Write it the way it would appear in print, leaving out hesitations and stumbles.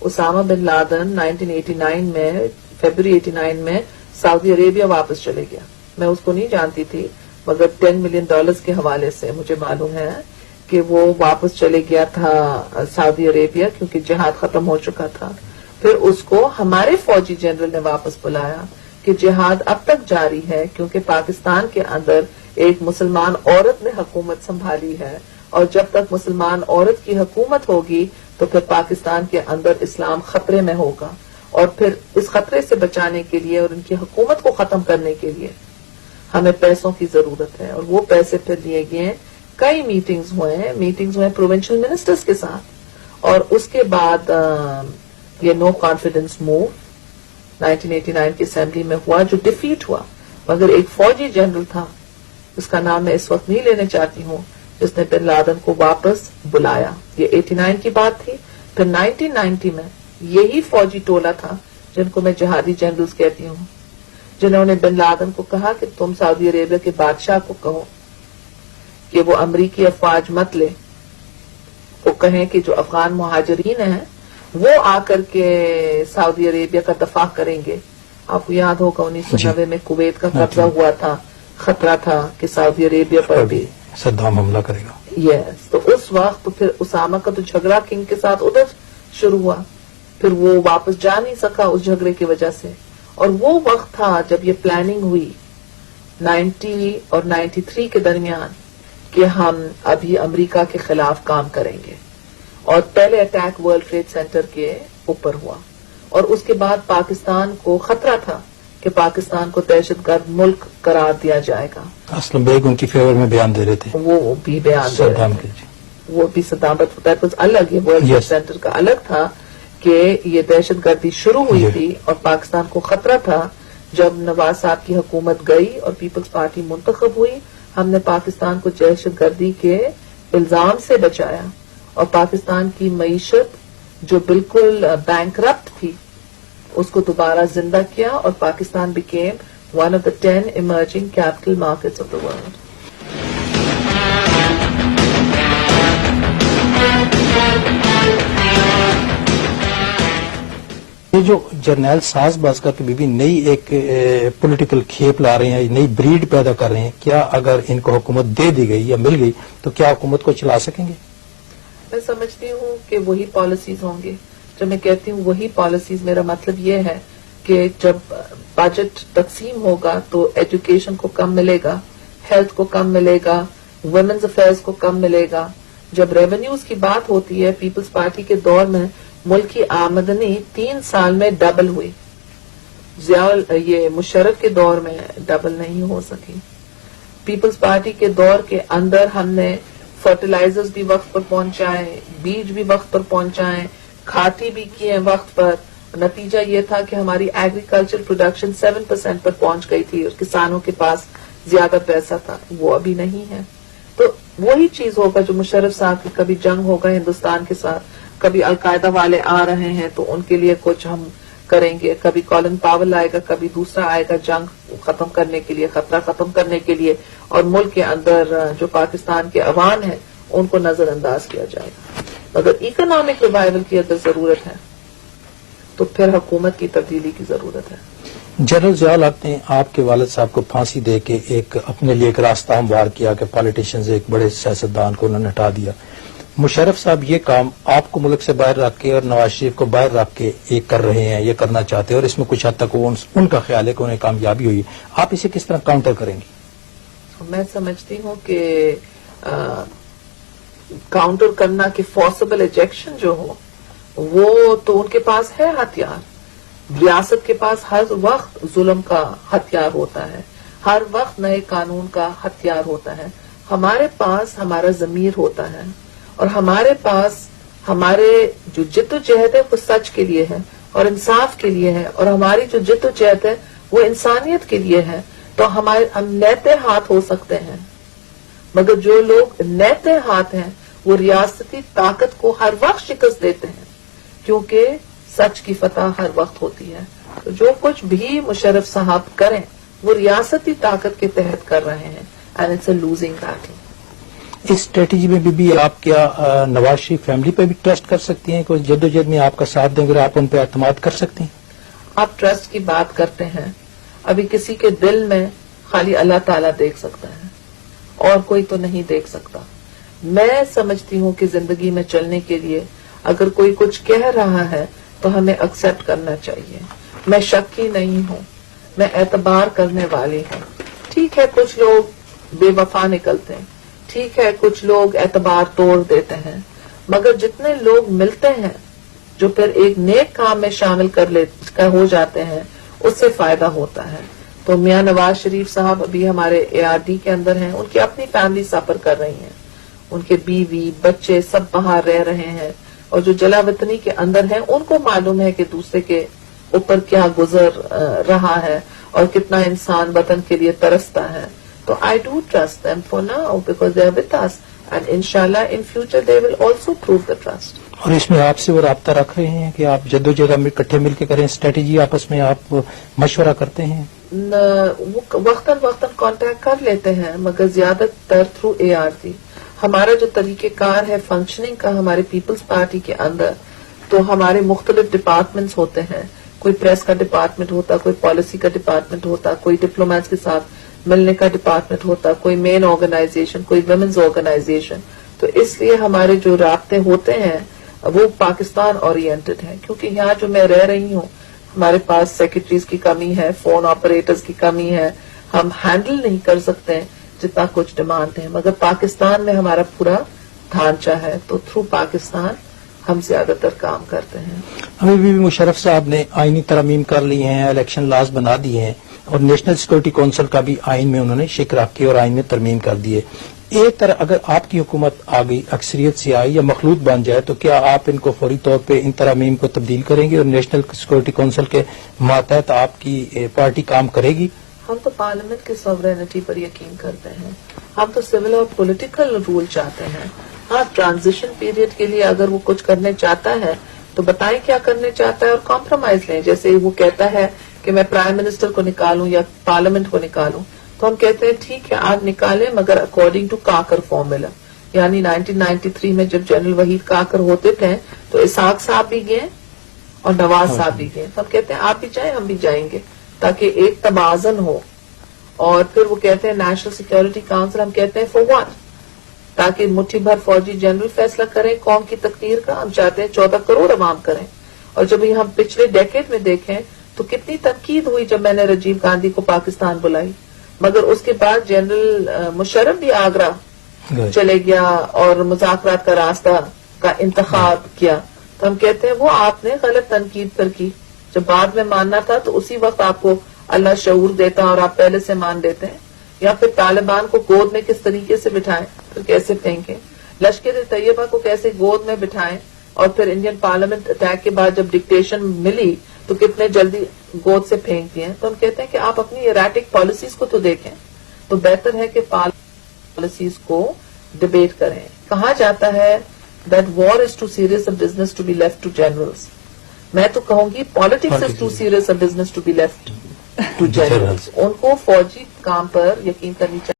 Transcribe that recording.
Usama bin Laden 1989 میں February 89 میں سعودی عربیہ واپس چلے گیا. میں اس کو نہیں جانتی تھی مگر $10 ملین کے حوالے سے مجھے معلوم ہے کہ وہ واپس چلے گیا تھا سعودی عربیہ کیونکہ جہاد ختم ہو چکا تھا. پھر اس کو ہمارے فوجی جنرل نے واپس بلایا کہ جہاد اب تک جاری ہے کیونکہ پاکستان کے اندر ایک مسلمان عورت نے حکومت سنبھالی ہے اور جب تک مسلمان عورت کی حکومت ہوگی تو پھر پاکستان کے اندر اسلام خطرے میں ہوگا اور پھر اس خطرے سے بچانے کے لیے اور ان کی حکومت کو ختم کرنے کے لیے ہمیں پیسوں کی ضرورت ہے. اور وہ پیسے پھر دیے گئے ہیں. کئی میٹنگز ہوئے پروونشل منسٹرز کے ساتھ اور اس کے بعد یہ نو کانفیڈنس موو 1989 کی اسمبلی میں ہوا جو ڈیفیٹ ہوا. مگر ایک فوجی جنرل تھا اس کا نام میں اس وقت نہیں لینے چاہتی ہوں جس نے بن لادن کو واپس بلایا. یہ 89 کی بات تھی. پھر 1990 میں یہی فوجی ٹولہ تھا جن کو میں جہادی جنرلز کہتی ہوں جنہوں نے بن لادن کو کہا کہ تم سعودی عربیہ کے بادشاہ کو کہو کہ وہ امریکی افواج مت لے. وہ کہیں کہ جو افغان مہاجرین ہیں وہ آ کر کے سعودی عربیہ کا دفاع کریں گے. آپ کو یاد ہوگا 1990 میں کویت کا قبضہ ہوا تھا. خطرہ تھا کہ سعودی عربیہ پر بھی صدام حملہ کرے گا. یس تو اس وقت پھر اسامہ کا تو جھگڑا کنگ کے ساتھ ادھر شروع ہوا. پھر وہ واپس جا نہیں سکا اس جھگڑے کی وجہ سے. اور وہ وقت تھا جب یہ پلاننگ ہوئی 90 اور 93 کے درمیان کہ ہم ابھی امریکہ کے خلاف کام کریں گے. اور پہلے اٹیک ورلڈ ٹریڈ سینٹر کے اوپر ہوا اور اس کے بعد پاکستان کو خطرہ تھا کہ پاکستان کو دہشت گرد ملک قرار دیا جائے گا. اسلم بیگ ان کی فیور میں بیان دے رہے تھے. وہ بھی بیان دے رہے تھے. وہ بھی صدام کچھ الگ یہ ورلڈ ٹریڈ سینٹر کا الگ تھا کہ یہ دہشت گردی شروع ہوئی تھی اور پاکستان کو خطرہ تھا. جب نواز صاحب کی حکومت گئی اور پیپلز پارٹی منتخب ہوئی ہم نے پاکستان کو دہشت گردی کے الزام سے بچایا اور پاکستان کی معیشت جو بالکل بینکرپٹ تھی اس کو دوبارہ زندہ کیا اور Pakistan became one of the 10 emerging capital markets of the world. یہ جو جرنیل ساز بازکر کی بیوی نئی ایک پولیٹیکل کھیپ لا رہے ہیں نئی بریڈ پیدا کر رہے ہیں کیا اگر ان کو حکومت دے دی گئی یا مل گئی تو کیا حکومت کو چلا سکیں گے؟ میں سمجھتی ہوں کہ وہی پالیسیز ہوں گے. جب میں کہتی ہوں وہی پالیسیز میرا مطلب یہ ہے کہ جب بجٹ تقسیم ہوگا تو ایجوکیشن کو کم ملے گا, ہیلتھ کو کم ملے گا, ویمنز افیئرز کو کم ملے گا. جب ریونیوز کی بات ہوتی ہے پیپلز پارٹی کے دور میں ملک کی آمدنی 3 سال میں ڈبل ہوئی. یہ مشرف کے دور میں ڈبل نہیں ہو سکی. پیپلز پارٹی کے دور کے اندر ہم نے فرٹیلائزرز بھی وقت پر پہنچائے, بیج بھی وقت پر پہنچائے, کھاتی بھی کیے وقت پر. نتیجہ یہ تھا کہ ہماری ایگریکلچر پروڈکشن 7% پر پہنچ گئی تھی اور کسانوں کے پاس زیادہ پیسہ تھا. وہ ابھی نہیں ہے. تو وہی چیز ہوگا جو مشرف صاحب کی کبھی جنگ ہوگا ہندوستان کے ساتھ, کبھی القاعدہ والے آ رہے ہیں تو ان کے لیے کچھ ہم کریں گے, کبھی کالن پاول آئے گا, کبھی دوسرا آئے گا جنگ ختم کرنے کے لیے, خطرہ ختم کرنے کے لیے, اور ملک کے اندر جو پاکستان کے عوام ہیں ان کو نظر انداز کیا جائے گا. اگر اکنامک ریوائول کی اگر ضرورت ہے تو پھر حکومت کی تبدیلی کی ضرورت ہے. جنرل ضیاء الحق نے آپ کے والد صاحب کو پھانسی دے کے ایک اپنے لیے ایک راستہ ہموار کیا کہ پالیٹیشنز ایک بڑے سیاستدان کو انہوں نے ہٹا دیا. مشرف صاحب یہ کام آپ کو ملک سے باہر رکھ کے اور نواز شریف کو باہر رکھ کے ایک کر رہے ہیں, یہ کرنا چاہتے ہیں اور اس میں کچھ حد تک ان کا خیال ہے کہ انہیں کامیابی ہوئی. آپ اسے کس طرح کاؤنٹر کریں گی؟ میں سمجھتی ہوں کہ کاؤنٹر کرنا کہ فورسبل ایجیکشن جو ہو وہ تو ان کے پاس ہے ہتھیار. ریاست کے پاس ہر وقت ظلم کا ہتھیار ہوتا ہے, ہر وقت نئے قانون کا ہتھیار ہوتا ہے. ہمارے پاس ہمارا ضمیر ہوتا ہے اور ہمارے پاس ہمارے جو جد و جہد ہے وہ سچ کے لیے ہے اور انصاف کے لیے ہے, اور ہماری جو جد و جہد ہے وہ انسانیت کے لیے ہے. تو ہم نیتے ہاتھ ہو سکتے ہیں, مگر جو لوگ نیتے ہاتھ ہیں وہ ریاستی طاقت کو ہر وقت شکست دیتے ہیں کیونکہ سچ کی فتح ہر وقت ہوتی ہے. تو جو کچھ بھی مشرف صاحب کریں وہ ریاستی طاقت کے تحت کر رہے ہیں, and it's a losing battle. اس اسٹریٹجی میں بھی آپ کیا نواز شریف فیملی پہ بھی ٹرسٹ کر سکتی ہیں؟ کوئی جدوجہد میں آپ کا ساتھ دیں گے، آپ ان پہ اعتماد کر سکتے ہیں؟ آپ ٹرسٹ کی بات کرتے ہیں، ابھی کسی کے دل میں خالی اللہ تعالیٰ دیکھ سکتا ہے اور کوئی تو نہیں دیکھ سکتا. میں سمجھتی ہوں کہ زندگی میں چلنے کے لیے اگر کوئی کچھ کہہ رہا ہے تو ہمیں ایکسپٹ کرنا چاہیے. میں شکی نہیں ہوں، میں اعتبار کرنے والی ہوں. ٹھیک ہے کچھ لوگ بے وفا نکلتے ہیں، ٹھیک ہے کچھ لوگ اعتبار توڑ دیتے ہیں، مگر جتنے لوگ ملتے ہیں جو پھر ایک نیک کام میں شامل ہو جاتے ہیں اس سے فائدہ ہوتا ہے. تو میاں نواز شریف صاحب ابھی ہمارے ARD کے اندر ہیں، ان کی اپنی فیملی سفر کر رہی ہیں، ان کے بیوی بچے سب باہر رہ رہے ہیں، اور جو جلا وطنی کے اندر ہیں ان کو معلوم ہے کہ دوسرے کے اوپر کیا گزر رہا ہے اور کتنا انسان وطن کے لیے ترستا ہے. تو I do trust them for now because they are with us and انشاءاللہ in future they will also prove the trust. اور اس میں آپ سے وہ رابطہ رکھ رہے ہیں کہ آپ جدوجہد اکٹھے مل کے کریں، اسٹریٹجی آپس میں آپ مشورہ کرتے ہیں؟ وہ وقتاً کانٹیکٹ کر لیتے ہیں مگر زیادہ تر تھرو ARD. ہمارا جو طریقہ کار ہے فنکشننگ کا ہمارے پیپلز پارٹی کے اندر، تو ہمارے مختلف ڈپارٹمنٹس ہوتے ہیں. کوئی پریس کا ڈپارٹمنٹ ہوتا، کوئی پالیسی کا ڈپارٹمنٹ ہوتا، کوئی ڈپلومیٹس کے ساتھ ملنے کا ڈپارٹمنٹ ہوتا، کوئی مین آرگنائزیشن، کوئی ویمنز آرگنائزیشن. تو اس لیے ہمارے جو رابطے ہوتے ہیں وہ پاکستان اورینٹڈ ہیں، کیونکہ یہاں جو میں رہ رہی ہوں ہمارے پاس سیکرٹریز کی کمی ہے، فون آپریٹرز کی کمی ہے، ہم ہینڈل نہیں کر سکتے ہیں جتنا کچھ ڈیمانڈ ہے. مگر پاکستان میں ہمارا پورا ڈھانچہ ہے تو تھرو پاکستان ہم زیادہ تر کام کرتے ہیں. ابھی بھی مشرف صاحب نے آئینی ترمیم کر لی ہیں، الیکشن لاز بنا دیے ہیں، اور نیشنل سیکورٹی کونسل کا بھی آئین میں انہوں نے شکراک کی اور آئین میں ترمیم کر دیے. ایک طرح اگر آپ کی حکومت آ گئی، اکثریت سے آئی یا مخلوط بن جائے، تو کیا آپ ان کو فوری طور پہ ان ترامیم کو تبدیل کریں گے اور نیشنل سیکورٹی کونسل کے ماتحت آپ کی پارٹی کام کرے گی؟ ہم تو پارلیمنٹ کی سوورینٹی پر یقین کرتے ہیں، ہم تو سول اور پولیٹیکل رول چاہتے ہیں. ہاں ٹرانزیشن پیریڈ کے لیے اگر وہ کچھ کرنے چاہتا ہے تو بتائیں کیا کرنے چاہتا ہے اور کمپرومائز لیں. جیسے وہ کہتا ہے کہ میں پرائم منسٹر کو نکالوں یا پارلیمنٹ کو نکالوں، تو ہم کہتے ہیں ٹھیک ہے آپ نکالیں مگر اکارڈنگ ٹو کاکر فارمولا. یعنی 1993 میں جب جنرل وحید کاکر ہوتے تھے تو اسحاق صاحب بھی گئے اور نواز صاحب بھی گئے. تو ہم کہتے ہیں آپ بھی جائیں ہم بھی جائیں گے تاکہ ایک توازن ہو. اور پھر وہ کہتے ہیں نیشنل سیکورٹی کاؤنسل، ہم کہتے ہیں فور واٹ، تاکہ مٹھی بھر فوجی جنرل فیصلہ کریں قوم کی تقدیر کا. ہم چاہتے ہیں 14 کروڑ عوام کریں. اور جب ہم پچھلے ڈیکیڈ میں دیکھیں تو کتنی تنقید ہوئی جب میں نے راجیو گاندھی کو پاکستان بلائی، مگر اس کے بعد جنرل مشرف بھی آگرہ چلے گیا اور مذاکرات کا راستہ کا انتخاب کیا. تو ہم کہتے ہیں وہ آپ نے غلط تنقید پر کی، جب بعد میں ماننا تھا تو اسی وقت آپ کو اللہ شعور دیتا اور آپ پہلے سے مان دیتے ہیں. یا پھر طالبان کو گود میں کس طریقے سے بٹھائیں پھر کیسے پھینکیں، لشکر طیبہ کو کیسے گود میں بٹھائیں، اور پھر انڈین پارلیمنٹ اٹیک کے بعد جب ڈکٹیشن ملی تو کتنے جلدی گود سے پھینک دیے. تو ہم کہتے ہیں کہ آپ اپنی ایراٹک پالیسیز کو تو دیکھیں. تو بہتر ہے کہ پالیسیز کو ڈبیٹ کریں. کہا جاتا ہے that war is too serious a business to be left to generals. میں تو کہوں گی politics is too serious a business to be left to generals. ان کو فوجی کام پر یقین کرنی چاہیے.